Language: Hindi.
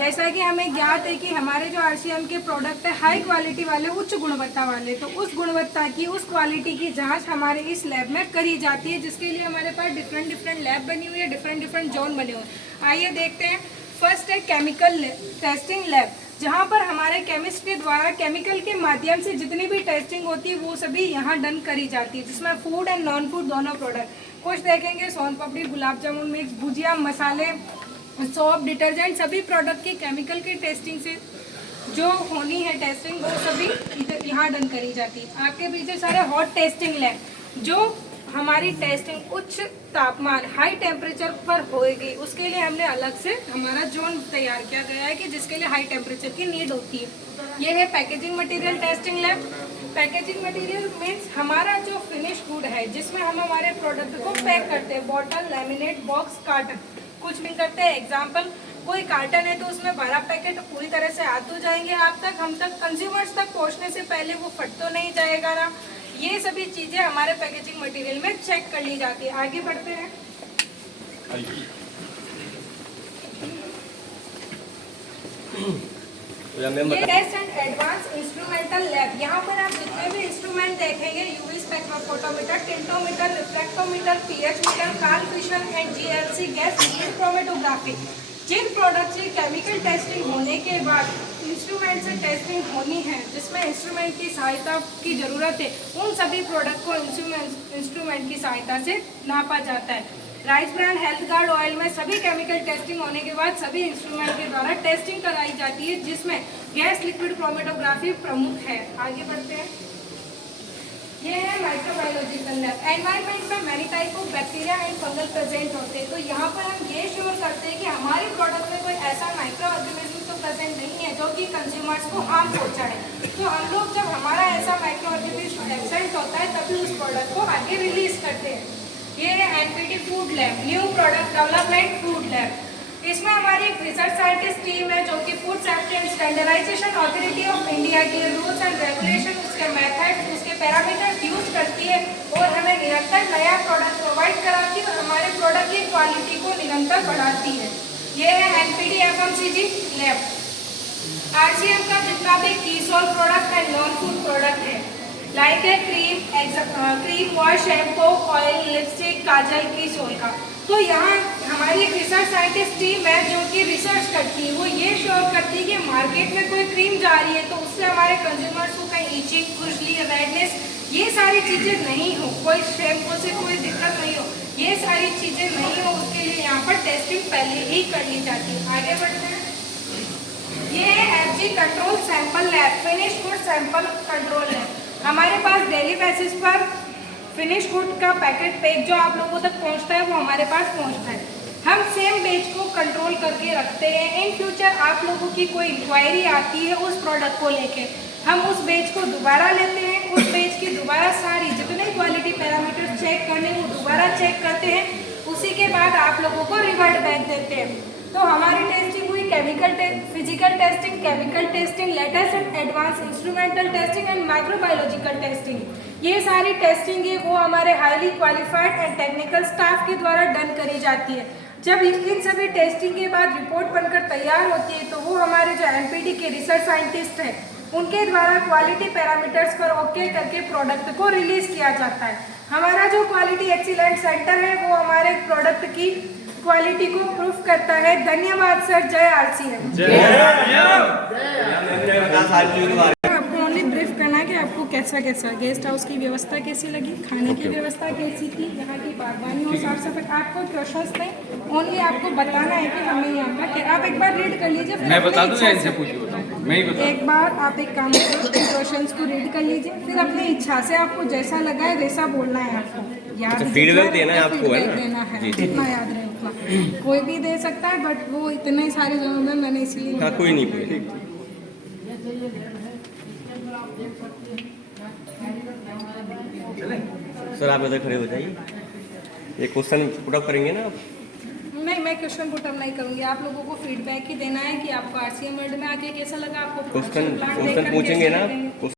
जैसा कि हमें ज्ञात है कि हमारे जो आरसीएम के प्रोडक्ट है हाई क्वालिटी वाले, उच्च गुणवत्ता वाले, तो उस गुणवत्ता की, उस क्वालिटी की जांच हमारे इस लैब में करी जाती है, जिसके लिए हमारे पास डिफरेंट लैब बनी हुई है, डिफरेंट जोन बने हुए हैं। आइए देखते हैं। फर्स्ट है केमिकल टेस्टिंग लैब, जहाँ पर हमारे केमिस्ट के द्वारा केमिकल के माध्यम से जितनी भी टेस्टिंग होती है वो सभी यहाँ डन करी जाती है, जिसमें फूड एंड नॉन फूड दोनों प्रोडक्ट कुछ देखेंगे। सोन पापड़ी, गुलाब जामुन मिक्स, भुजिया, मसाले, सोप, डिटर्जेंट, सभी प्रोडक्ट की केमिकल की टेस्टिंग से जो होनी है टेस्टिंग, वो सभी यहाँ डन करी जाती है। आपके पीछे सारे हॉट टेस्टिंग लैब, जो हमारी टेस्टिंग उच्च तापमान, हाई टेम्परेचर पर होएगी, उसके लिए हमने अलग से हमारा जोन तैयार किया गया है कि जिसके लिए हाई टेम्परेचर की नीड होती है। ये है packaging material testing lab. Packaging material means हमारा जो फिनिश गुड है, जिसमें हम हमारे प्रोडक्ट को पैक करते हैं, बॉटल, लैमिनेट, बॉक्स, कार्टन, कुछ भी करते हैं। एग्जाम्पल, कोई कार्टन है तो उसमें 12 पैकेट पूरी तरह से आ तो जाएंगे आप तक, हम तक, कंज्यूमर्स तक पहुंचने से पहले वो फट तो नहीं जाएगा ना। ये सभी चीजें हमारे पैकेजिंग मटेरियल में चेक कर ली जाती है। आगे बढ़ते हैं। ये test and advance instrumental lab, यहाँ पर आप जितने भी इंस्ट्रूमेंट देखेंगे, UV spectrophotometer, tintometer, refractometer, pH meter, Karl Fischer and GLC gas chromatography, जिन प्रोडक्ट की केमिकल टेस्टिंग होने के बाद इंस्ट्रूमेंट से टेस्टिंग होनी है, जिसमें इंस्ट्रूमेंट की सहायता की ज़रूरत है, उन सभी प्रोडक्ट को इंस्ट्रूमेंट की सहायता से नापा जाता है। Rice brand health guard oil में सभी केमिकल टेस्टिंग होने के बाद सभी इंस्ट्रूमेंट के द्वारा टेस्टिंग कराई जाती है, जिसमें गैस लिक्विड क्रोमेटोग्राफी प्रमुख है। आगे बढ़ते हैं। ये है माइक्रोबायोलॉजिकल लैब। एनवायरनमेंट में many type of bacteria and fungal present होते हैं, तो यहाँ पर हम ये श्योर करते हैं कि हमारे प्रोडक्ट में कोई ऐसा माइक्रो ऑर्गेनिज्म तो प्रेजेंट नहीं है जो कि कंज्यूमर्स को हार्म पहुँचाए। तो हम लोग जब हमारा ऐसा माइक्रो ऑर्गेनिज्म एब्सेंट होता है तभी उस प्रोडक्ट को आगे रिलीज करते हैं। ये है NPT food lab, new product development food lab. इसमें हमारी एक रिसर्च साइंटिस्ट टीम है जो कि food safety and standardisation authority of India के रूल्स एंड रेगुलेशन, उसके मेथड, उसके पैरामीटर्स यूज करती है और हमें निरंतर नया प्रोडक्ट प्रोवाइड कराती है और हमारे प्रोडक्ट की क्वालिटी को निरंतर बढ़ाती है। ये है एनपीटी एफएमसीजी लैब। आरसीएम का जितना भी Keysoul product and non food product है, लाइक है cream, wash, shampoo, oil, lipstick, kajal, Keysoul का, तो यहाँ हमारी एक रिसर्च साइंटिस्ट टीम है जो कि रिसर्च करती है। वो ये श्योर करती है कि मार्केट में कोई क्रीम जा रही है तो उससे हमारे कंज्यूमर्स को कहीं इचिंग, खुजली, रेडनेस, ये सारी चीज़ें नहीं हो, कोई शैम्पू से कोई दिक्कत नहीं हो, ये सारी चीज़ें नहीं हो, उसके लिए यहाँ पर टेस्टिंग पहले ही कर ली जाती है। आगे बढ़ते हैं। ये है FG control sample lab, finish good sample control lab. हमारे पास डेली बेसिस पर फिनिश गुड का पैक जो आप लोगों तक पहुंचता है वो हमारे पास पहुंचता है। हम सेम बेच को कंट्रोल करके रखते हैं। इन फ्यूचर आप लोगों की कोई इंक्वायरी आती है उस प्रोडक्ट को लेके, हम उस बेच को दोबारा लेते हैं, उस बेच की दोबारा सारी जितने क्वालिटी पैरामीटर चेक करने वो दोबारा चेक करते हैं, उसी के बाद आप लोगों को रिवर्ट बैक देते हैं। तो हमारी टेस्टिंग हुई chemical physical testing, chemical testing, latest and advance instrumental testing and microbiological testing. ये सारी टेस्टिंग है वो हमारे highly qualified and technical staff के द्वारा डन करी जाती है। जब इन सभी टेस्टिंग के बाद रिपोर्ट बनकर तैयार होती है तो वो हमारे जो एनपीटी के रिसर्च साइंटिस्ट हैं उनके द्वारा क्वालिटी पैरामीटर्स पर ओके करके प्रोडक्ट को रिलीज किया जाता है। हमारा जो क्वालिटी एक्सीलेंस सेंटर है वो हमारे प्रोडक्ट की क्वालिटी को प्रूफ करता है। धन्यवाद सर। जय आरसीएम। आपको ओनली ब्रीफ करना है कि आपको कैसा गेस्ट हाउस की व्यवस्था कैसी लगी, खाने की व्यवस्था कैसी थी, यहाँ की बागवानी और साफ सफाई, आपको क्वेश्चंस नहीं, ओनली आपको बताना है कि हमें यहाँ का, आप एक बार रीड कर लीजिए, मैं बता दूँ या इनसे पूछिए? मैं ही बता। एक बार आप एक काम करो, क्वेश्चंस को रीड कर लीजिए, फिर अपनी इच्छा से आपको जैसा लगा है वैसा बोलना है। आपको याद फीडबैक देना है, आपको देना है, जितना याद रहे उतना। कोई भी दे सकता है बट वो इतने सारे जगहों में मैंने इसीलिए हाँ, कोई नहीं। सर आप इधर खड़े हो जाइए, एक क्वेश्चन पुट अप करेंगे ना आप? नहीं, मैं क्वेश्चन पुट अप नहीं करूंगी, आप लोगों को फीडबैक ही देना है कि आपको आरसीएम वर्ल्ड में आके कैसा लगा, आपको क्वेश्चन पूछेंगे ना।